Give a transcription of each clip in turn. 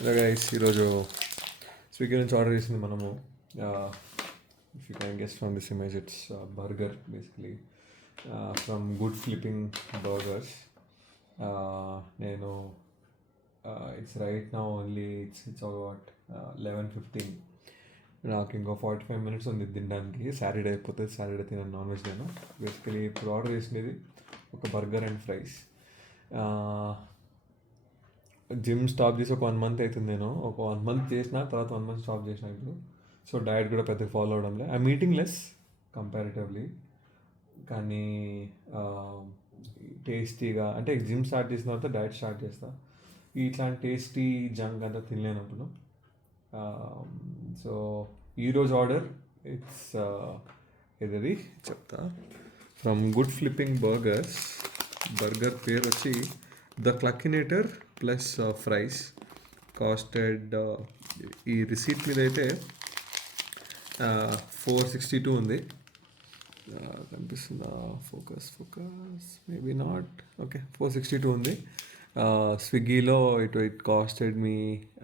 Hello guys, ఈరోజు స్విగ్గీ నుంచి ఆర్డర్ చేసింది మనము. If you can guess from this image, it's burger basically from good flipping burgers. నేను it's right నా ఓన్లీ ఇట్స్ అబౌట్ 11:15. నాకు ఇంకో 45 minutes ఉంది తినడానికి. సాటర్డే అయిపోతుంది, సాటర్డే తినను నాన్ వెజ్ నేను. బేసికలీ ఇప్పుడు ఆర్డర్ చేసినది ఒక burger and fries. Gym stop చేసి ఒక 1 month అవుతుంది. నేను ఒక 1 month చేసిన తర్వాత 1 month స్టాప్ చేసిన ఇప్పుడు. సో డయట్ కూడా పెద్దగా ఫాలో అవడం లేదు. I meeting less comparatively. కానీ టేస్టీగా అంటే జిమ్ స్టార్ట్ చేసిన తర్వాత డయట్ స్టార్ట్ చేస్తా. ఇట్లాంటి టేస్టీ జంక్ అంతా తినలేనప్పుడు. సో ఈరోజు ఆర్డర్ ఇట్స్ ఏదది చెప్తా. From good flipping burgers. Burger పేరు వచ్చి ద క్లకినేటర్ ప్లస్ ఫ్రైస్. కాస్టెడ్ ఈ రిసీట్ మీద అయితే 462 ఉంది. కనిపిస్తుందా? Focus maybe not. ఓకే, 462 ఉంది. స్విగ్గీలో it costed me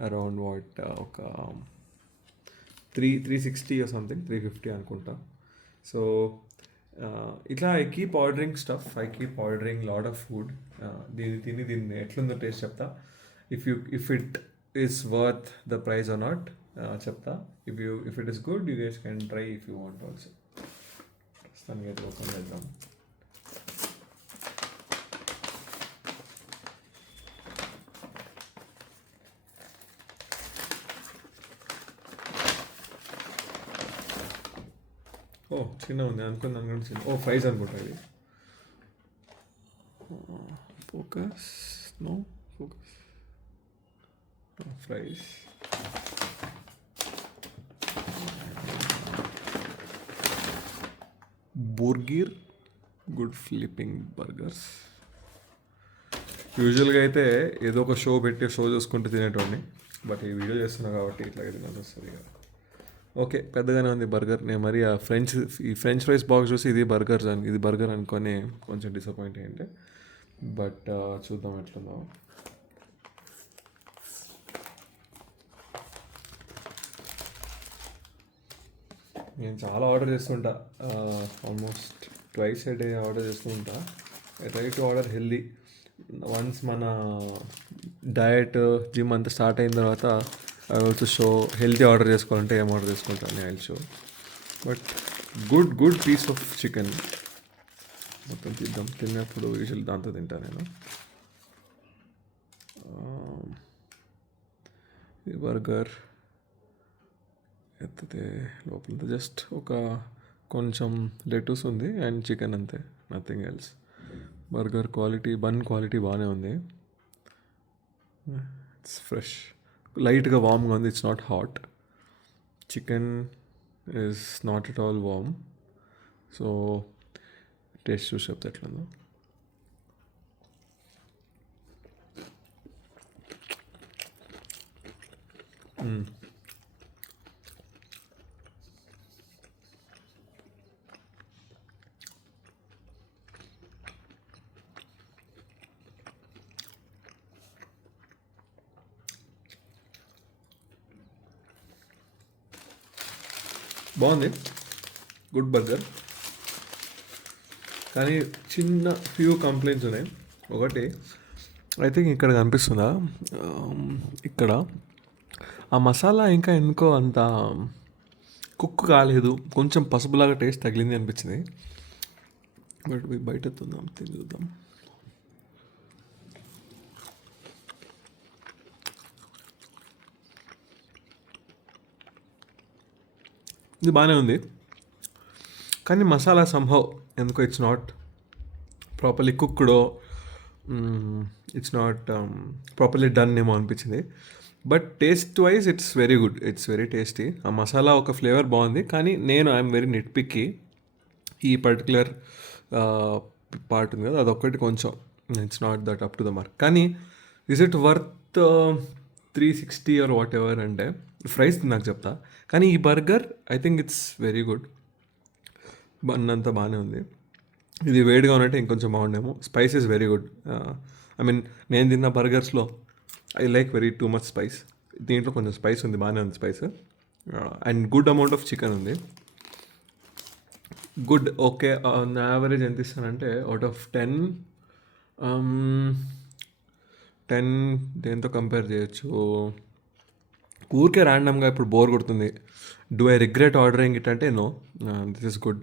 around what ఒక 360 or something, 350 అనుకుంటా. సో ఇట్లా I keep ordering stuff, I keep ordering lot of food. దీన్ని ఎట్లుందో టేస్ట్ చెప్తా. If it is worth the price or not చెప్తా. If it is good you guys can try if you want also. ప్రస్తుతానికి అయితే ఓపెన్ చేద్దాం. ఓ చిన్న ఉంది అనుకున్నాను చిన్న. ఓ ఫ్రైస్ అనుకుంటా ఇది. Focus no focus. Fries. Burger good flipping burgers. యూజువల్గా అయితే ఏదో ఒక షో పెట్టి షో చూసుకుంటూ తినేటోడిని. బట్ ఈ వీడియో చేస్తున్నా కాబట్టి ఇట్లా తినాల్సి వస్తుంది కదా. ఓకే, పెద్దగానే ఉంది బర్గర్. నేను మరి ఈ ఫ్రెంచ్ ఫ్రైస్ బాక్స్ చూసి ఇది బర్గర్ అనుకొని కొంచెం డిసప్పాయింట్ అయ్యింది. బట్ చూద్దాం ఎట్లుందో. నేను చాలా ఆర్డర్ చేస్తుంటా. Almost twice a day order చేస్తూ ఉంటా. I try to order healthy. Once మన డయట్ జిమ్ అంతా స్టార్ట్ అయిన తర్వాత I also show healthy order చేసుకోవాలంటే ఏం ఆర్డర్ చేసుకుంటాను I show. But good piece of chicken మొత్తం తిద్దాం. తిన్నప్పుడు యూజువల్ దాంతో తింటాను నేను. ఈ బర్గర్ ఎత్తితే లోపల జస్ట్ ఒక కొంచెం లెటూస్ ఉంది అండ్ చికెన్, అంతే, nothing else. Burger quality, bun quality బాగానే ఉంది. ఇట్స్ ఫ్రెష్, లైట్గా వామ్గా ఉంది. It's not hot. Chicken is not at all warm. So taste చూసి చెప్తే ఎట్లుందో. బాగుంది, గుడ్ బర్గర్. కానీ చిన్న ఫ్యూ కంప్లైంట్స్ ఉన్నాయి. ఒకటి, ఐ థింక్ ఇక్కడ కనిపిస్తుందా, ఇక్కడ ఆ మసాలా ఇంకా ఎందుకో అంత కుక్ కాలేదు. కొంచెం పసుపులాగా టేస్ట్ తగిలింది అనిపించింది. బట్ బయట తిని చూద్దాం. ఇది బాగానే ఉంది, కానీ మసాలా సంహవ్ ఎందుకో ఇట్స్ నాట్ ప్రాపర్లీ కుక్డో, ఇట్స్ నాట్ ప్రాపర్లీ డన్ ఏమో అనిపించింది. But taste wise it's very good, it's very tasty. ఆ మసాలా ఒక ఫ్లేవర్ బాగుంది. కానీ నేను ఐఎమ్ వెరీ నిట్ పిక్కీ. ఈ పర్టికులర్ పార్ట్ ఉంది కదా, అదొక్కటి కొంచెం it's not that up to the mark. కానీ is it worth 360 or whatever అంటే ఫ్రైస్ నాకు చెప్తా. కానీ ఈ burger I think it's very good. Bun అంతా బాగానే ఉంది. ఇది వేడిగా ఉన్నట్టే ఇంకొంచెం బాగుండేమో. Spice is very good. I mean నేను తిన్న బర్గర్స్లో I like very too much spice. దీంట్లో కొంచెం స్పైస్ ఉంది, బాగానే ఉంది spice. And good amount of chicken ఉంది. Good, okay. నా యావరేజ్ ఎంత ఇస్తానంటే అవుట్ ఆఫ్ 10, 10 దేంతో కంపేర్ చేయొచ్చు. ఊరికే ర్యాండమ్గా ఇప్పుడు బోర్ కొడుతుంది, do I regret ordering it అంటే నో, దిస్ ఇస్ గుడ్.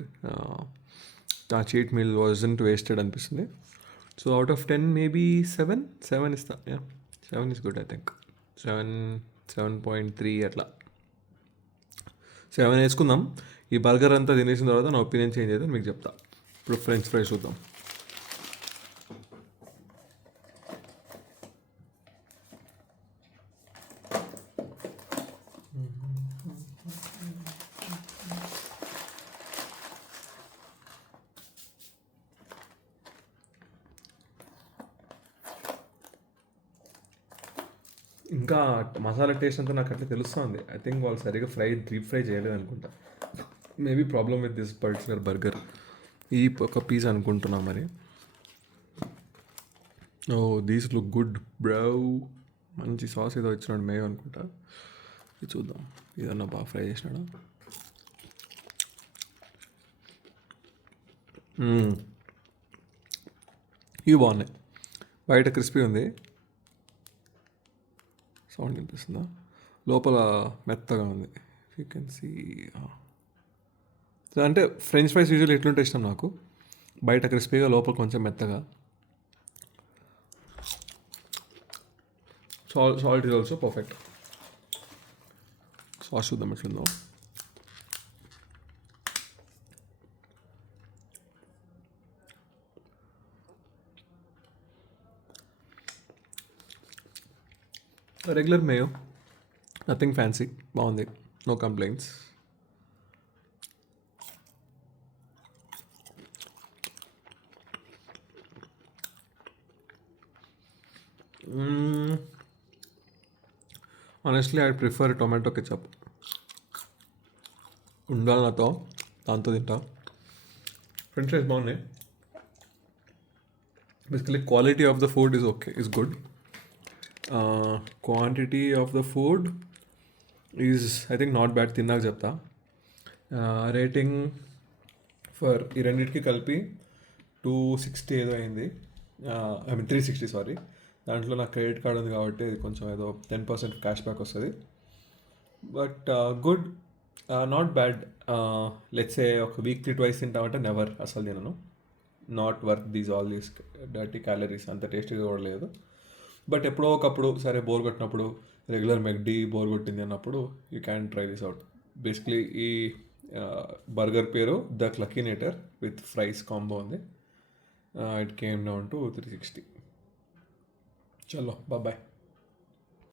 ఆ చీట్ మీల్ వాజంట్ వేస్టెడ్ అనిపిస్తుంది. సో అవుట్ ఆఫ్ 10 మేబీ 7 ఇస్తా. 7 ఇస్ గుడ్ ఐ థింక్. 7, 7.3 అట్లా 7 వేసుకుందాం. ఈ బర్గర్ అంతా తినేసిన తర్వాత నా ఒపీనియన్ చేంజ్ అయితే మీకు చెప్తా. ఇప్పుడు ఫ్రెంచ్ ఫ్రైస్ చూద్దాం. ఇంకా మసాలా టేస్ట్ అంతా నాకు అట్లా తెలుస్తుంది. ఐ థింక్ వాళ్ళు సరిగ్గా డీప్ ఫ్రై చేయలేదు అనుకుంటా. Maybe problem with this particular burger, ఈ ఒక పీస్ అనుకుంటున్నా మరి. ఓ దీస్ లుక్ గుడ్ బ్రౌ. మంచి సాస్ ఏదో ఇచ్చినాడు, మేయో అనుకుంటా. ఇది చూద్దాం, ఏదన్నా బాగా ఫ్రై చేసినాడా. ఇవి బాగున్నాయి, బయట క్రిస్పీ ఉంది, సౌండ్ వినిపిస్తుందా, లోపల మెత్తగా ఉంది. You can see. అంటే ఫ్రెంచ్ ఫ్రైస్ యూజువల్లీ ఎట్లుంటే ఇష్టం నాకు, బయట క్రిస్పీగా లోపల కొంచెం మెత్తగా. Salt is also perfect. Sauce చూద్దాం ఎట్లుందో. రెగ్యులర్ మేయో, నథింగ్ ఫ్యాన్సీ, బాగుంది, no complaints. Honestly I prefer tomato ketchup. ఉండాలి నాతో, దాంతో తింటా. ఫ్రెంచ్ ఫ్రైస్ బాగున్నాయి. Basically quality of the food is okay, is good. Quantity of the food is I think not bad, తిన్నాక చెప్తా. Rating for ఈ రెండింటికి కలిపి 260 ఏదో అయింది. ఐ మీన్ 360, సారీ. దాంట్లో నాకు క్రెడిట్ కార్డ్ ఉంది కాబట్టి కొంచెం ఏదో 10% క్యాష్ బ్యాక్ వస్తుంది. But good, not bad. Let's say ఒక వీక్లీ ట్వైస్ తింటామంటే నెవర్, అసలు తినను. Not worth all these dirty calories, అంత టేస్టీగా కూడా లేదు. బట్ ఎప్పుడో ఒకప్పుడు సరే బోర్ కొట్టినప్పుడు, రెగ్యులర్ మెక్డీ బోర్ కొట్టింది అన్నప్పుడు you can try this out. Basically ఈ బర్గర్ పేరు ద క్లకీనేటర్ విత్ ఫ్రైస్ కాంబో ఉంది. It came down to 360. చలో బాయ్.